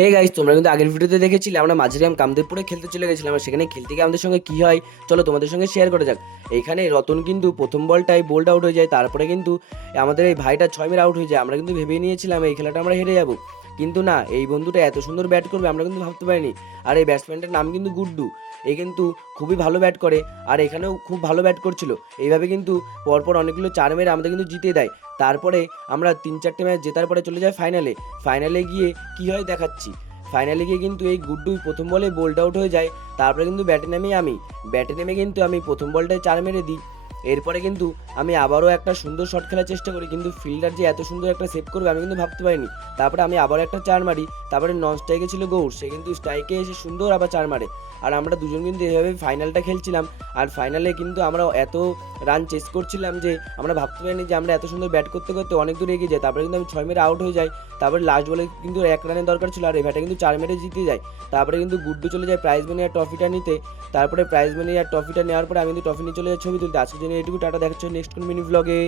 Hey guys, তোমরা কিন্তু আগের ভিডিওতে দেখেছিলে আমরা মাঝেরাম কামদেবপুরে খেলতে চলে গেছিলাম। আর সেখানে খেলতে গিয়ে আমাদের সঙ্গে কি হয় চলো তোমাদের সঙ্গে শেয়ার করা যাক। এইখানে রতন কিন্তু প্রথম বলটাই বোল্ড আউট হয়ে যায়, তারপরে কিন্তু আমাদের এই ভাইটা 6 মেরে আউট হয়ে যায়। আমরা কিন্তু ভেবে নিয়েছিলাম এই খেলাটা আমরা হেরে যাব, কিন্তু না, এই বন্ধুটা এত সুন্দর ব্যাট করবে আমরা কিন্তু ভাবতে পারিনি। আর এই ব্যাটসম্যানটার নাম কিন্তু গুড্ডু। এ কিন্তু খুবই ভালো ব্যাট করে, আর এখানেও খুব ভালো ব্যাট করছিল। এইভাবে কিন্তু পরপর অনেকগুলো 4 মেরে আমাদের কিন্তু জিতে দেয়। তারপরে আমরা 3-4টে ম্যাচ জেতার পরে চলে যাই ফাইনালে। ফাইনালে গিয়ে কি হয় দেখাচ্ছি। ফাইনালে গিয়ে কিন্তু এই গুড্ডু প্রথম বলে বোল্ড আউট হয়ে যায়। তারপরে কিন্তু ব্যাটে নেমে কিন্তু আমি প্রথম বলটায় 4 মেরে দিই। এরপরে কিন্তু আমি আবারও একটা সুন্দর শট খেলার চেষ্টা করি, কিন্তু ফিল্ডার যে এত সুন্দর একটা সেভ করবে আমি কিন্তু ভাবতে পারিনি। তারপরে আমি আবার একটা 4 মারি। তারপরে নন স্ট্রাইকে ছিল গৌড়, সে কিন্তু স্ট্রাইকে এসে সুন্দর আবার 4 মারে। আর আমরা দুজন কিন্তু এভাবে ফাইনালটা খেলছিলাম। আর ফাইনালে কিন্তু আমরা এত রান চেস করছিলাম যে আমরা ভাবতে পারিনি যে আমরা এত সুন্দর ব্যাট করতে করতে অনেক দূর এগিয়ে যাই। তারপরে কিন্তু আমি 6 মেরে আউট হয়ে যাই। তারপরে লাস্ট বলে কিন্তু 1 রানের দরকার ছিল, আর এভাবে কিন্তু 4 মেরে জিতে যায়। তারপরে কিন্তু গুড্ডু চলে যায় প্রাইজ মানি আর ট্রফিটা নিতে। তারপরে প্রাইজ মানি আর ট্রফিটা নেওয়ার পরে আমি কিন্তু ট্রফি নিয়ে চলে যাই ছবি তুলতে। আজকের জন্য এটুকু, টাটা, দেখাচ্ছে নেক্সট কোন মিনি ব্লগে।